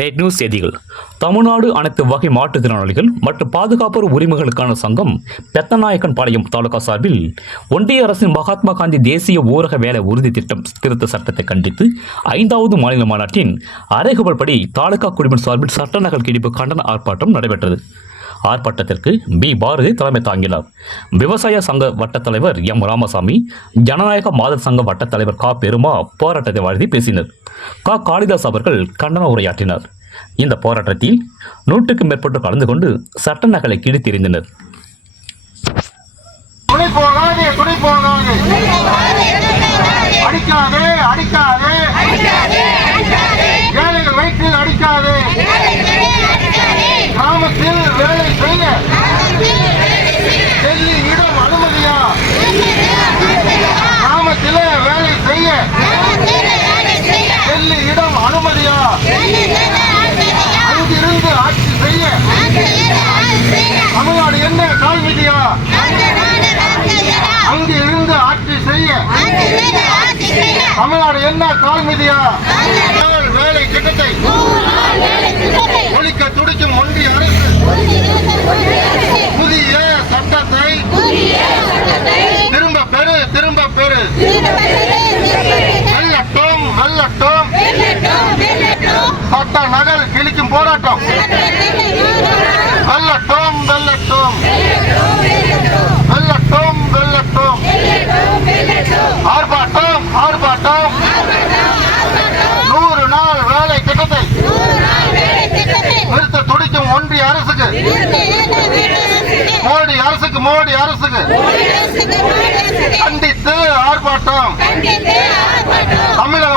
Red news செய்திகள். தமிழ்நாடு அனைத்து வகை மாற்றுத்திறனாளிகள் மற்றும் பாதுகாப்போர் உரிமைகளுக்கான சங்கம் பெத்தநாயக்கன் பாளையம் தாலுகா சார்பில் ஒன்றிய அரசின் மகாத்மா காந்தி தேசிய ஊரக வேலை உறுதி திட்டம் திருத்த சட்டத்தை கண்டித்து 5வது மாநில மாநாட்டின் அறைகூவல்படி தாலுகா குடிமன் சார்பில் சட்ட நகல் கிழிப்பு கண்டன ஆர்ப்பாட்டம் நடைபெற்றது. ஆர்ப்பாட்டத்திற்கு பி. பாரதி தலைமை தாங்கினார். விவசாய சங்க வட்ட தலைவர் எம். ராமசாமி, ஜனநாயக மாதர் சங்க வட்ட தலைவர் கா. பெருமா போராட்டத்தை வாழ்த்தி பேசினர். கா. காளிதாஸ் அவர்கள் கண்டன உரையாற்றினார். இந்த போராட்டத்தில் 100க்கும் மேற்பட்டு கலந்து கொண்டு சட்ட நகலை கிழித்தெறிந்தனர். கிராமத்தில் வேலை செய்ய டெல்லி இடம் அனுமதியா? கிராமத்தில் வேலை செய்ய டெல்லி இடம் அனுமதியா? அங்கிருந்து ஆட்சி செய்ய தமிழ்நாடு என்ன கால்மிதியா? அங்கிருந்து ஆட்சி செய்ய தமிழ்நாடு என்ன கால்மிதியா? வேலை திட்டத்தை ஒழிக்க துடிக்கும் ஒன்றிய அரசு புதிய சட்டத்தை திரும்ப பெறு வெல்லட்டும் சட்ட நகல் கிழிக்கும் போராட்டம் வெல்லட்டும் ஆர்ப்பாட்டம் 100 நாள் வேலை திட்டத்தை நிறுத்த துடிக்கும் ஒன்றிய அரசுக்கு, மோடி அரசுக்கு கண்டித்து ஆர்ப்பாட்டம். தமிழகம்